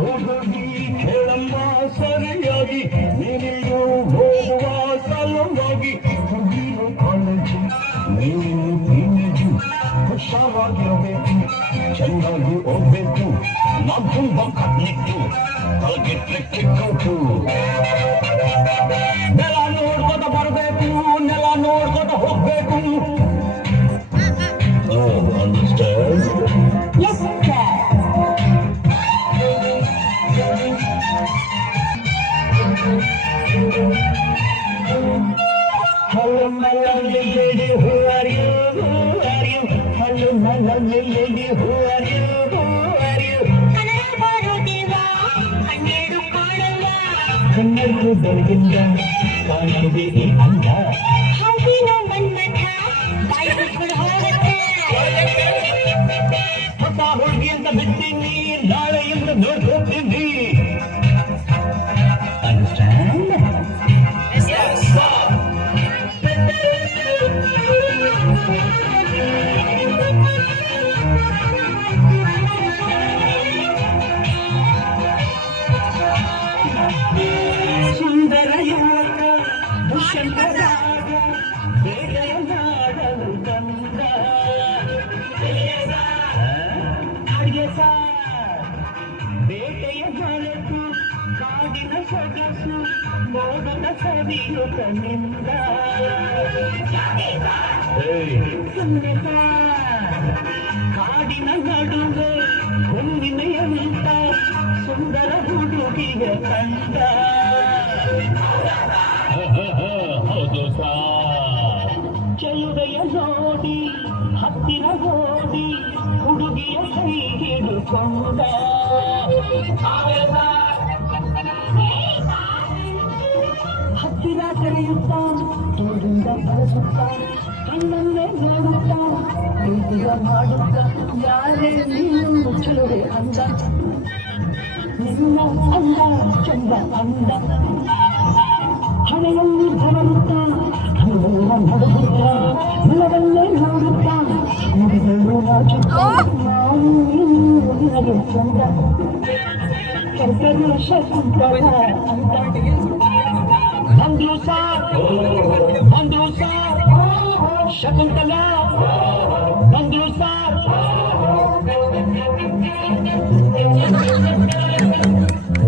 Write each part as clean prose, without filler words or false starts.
ಹುಡುಗಿ ಕೇಳಮ್ಮ ಸರಿಯಾಗಿ ನೀನಿಗೂ ಹೋಗುವ ಸಲುವಾಗಿ ಹುಡುಗಿರು ಕಾಲೇಜು ನೀವು ಟೀನೇಜು ಹುಷಾರಾಗಿರಬೇಕು ಚೆನ್ನಾಗಿ ಹೋಗ್ಬೇಕು ನಾವು ತುಂಬ ಕಟ್ನಿಟ್ಟು ತಲೆಗೆಟ್ರೆ ಕಿಕ್ಕೌಟು ನೆಲ ನೋಡ್ಕೊತ ಬರಬೇಕು ನೆಲ ನೋಡ್ಕೊತ ಹೋಗ್ಬೇಕು understand Hello, my lovely lady, who are you? Who are you? Hello, my lovely lady, who are you? Who are you? ಕನ್ನಡಕ್ಕೆ ಬೆಳಗಿಂದ ಕಾಣಿದೆ ಈ ಅಂದ ಹೊಸ ಹುಡುಗಿ ಅಂತ ಬಿಡ್ತೀನಿ ನಾಳೆಯಿಂದ ನೋಡ್ಕೊತೀನಿ ಅಂಡರ್ಸ್ಟ್ಯಾಂಡ್ ಸುಂದರ ಯುವಕ ದುಷ್ಯಂತರಾಗ ಬೇರೆಯ ಮಾಡಲು ತಂದ ಅಡಿಗೆ ಬೇಟೆಯ ಹೊರತು ಕಾಡಿನ ಸೊಗಸು ಮೋಡದ ಸವಿಯು ಕಣ್ಣಿಂದ ಕಾಡಿನ ನಡುವೆ ಹುಣ್ಣಿಮೆಯಂತ ಸುಂದರ ಹುಡುಗಿಯ ಕಂಡ ಹೌದು ಚೆಲುವೆಯ ನೋಡಿ ಹತ್ತಿರ ಓಡಿ ಹುಡುಗಿಯ ಕೈ ಹಿಡುಕೊಂಡ ಹತ್ತಿರ ಕರೆಯುತ್ತಾ ತೋರಿಂದ ಬಳಸುತ್ತಾ ಕಣ್ಣನ್ನೇ ನೋಡುತ್ತಾ ಪ್ರೀತಿಯ ಮಾಡುತ್ತಾ ಯಾರೇ ನೀನು ಚೆಲುವೆ ಅಂದ ನಿನ್ನ ಅಂದ ಚಂದ ಅಂದ ಹಣೆಯಲ್ಲಿ ಬರುತ್ತಾ ನಡುಗುತ್ತಾ ನೆಲವನ್ನೇ ನೋಡುತ್ತಾ ನುಡಿಗಳು ನಾಚುತ್ತಾ ನಾವು ನಿನಗೆ ಚಂದ ಕೆಂಪನ ಶಕುಂತಲ ಅಂತ ಬಂದ್ರು ಸಾರ್ ಶಕುಂತಲ ಬಂದ್ರು ಸಾರ್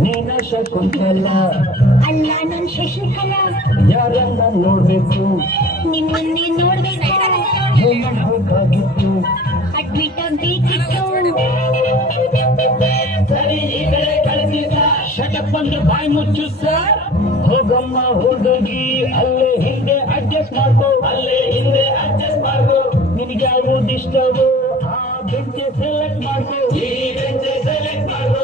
ನೀನ ಶಕುಂತಲ ಅಲ್ಲ ನನ್ ಶಶಿಕಲಾ ಯಾರನ್ನ ನೋಡ್ಬೇಕು ನಿಮ್ಮನ್ನೇ ನೋಡ್ಬೇಕು ಹೋಗ್ಬೇಕಾಗಿತ್ತು ಅಡ್ಮಿಟ್ ಆಗ್ಬೇಕಿತ್ತು ಸರಿ ಈ ಕಡೆ ಕಳಿಸಿದ ಶಟಪ್ ಬಂದು ಬಾಯಿ ಮುಚ್ಚು ಸರ್ ಹೋಗಮ್ಮ ಹುಡುಗಿ ಅಲ್ಲೇ ಹಿಂದೆ ಅಡ್ಜಸ್ಟ್ ಮಾಡ್ಕೋ ನಿನಗೆ ಯಾವುದು ಇಷ್ಟವೋ ಆ ಬೆಂಚೆ ಸೆಲೆಕ್ಟ್ ಮಾಡ್ಕೋ ಈ ಬೆಂಚೆ ಸೆಲೆಕ್ಟ್ ಮಾಡ್ಕೋ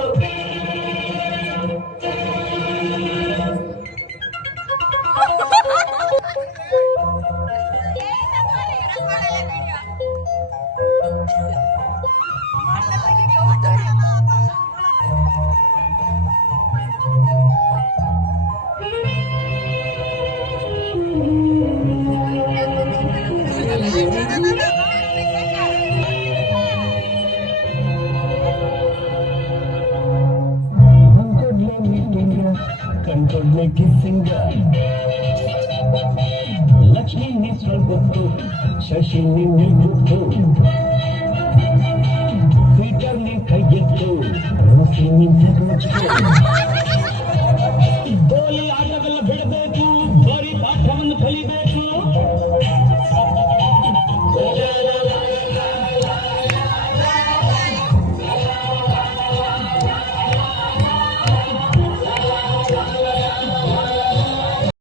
ಕಂಟ್ರೋಲ್ನೆ ಕಿಸ್ಸಿಂಗ ಲಕ್ಷ್ಮಿ ನಿಸ್ರ ಗೊತ್ತು ಶಶಿ ನಿನ್ನೆ ಗೊತ್ತು ಟ್ವಿಟರ್ ನಿ ಕೈಗೆತ್ತು ರೋಸಿ ನಿಂತ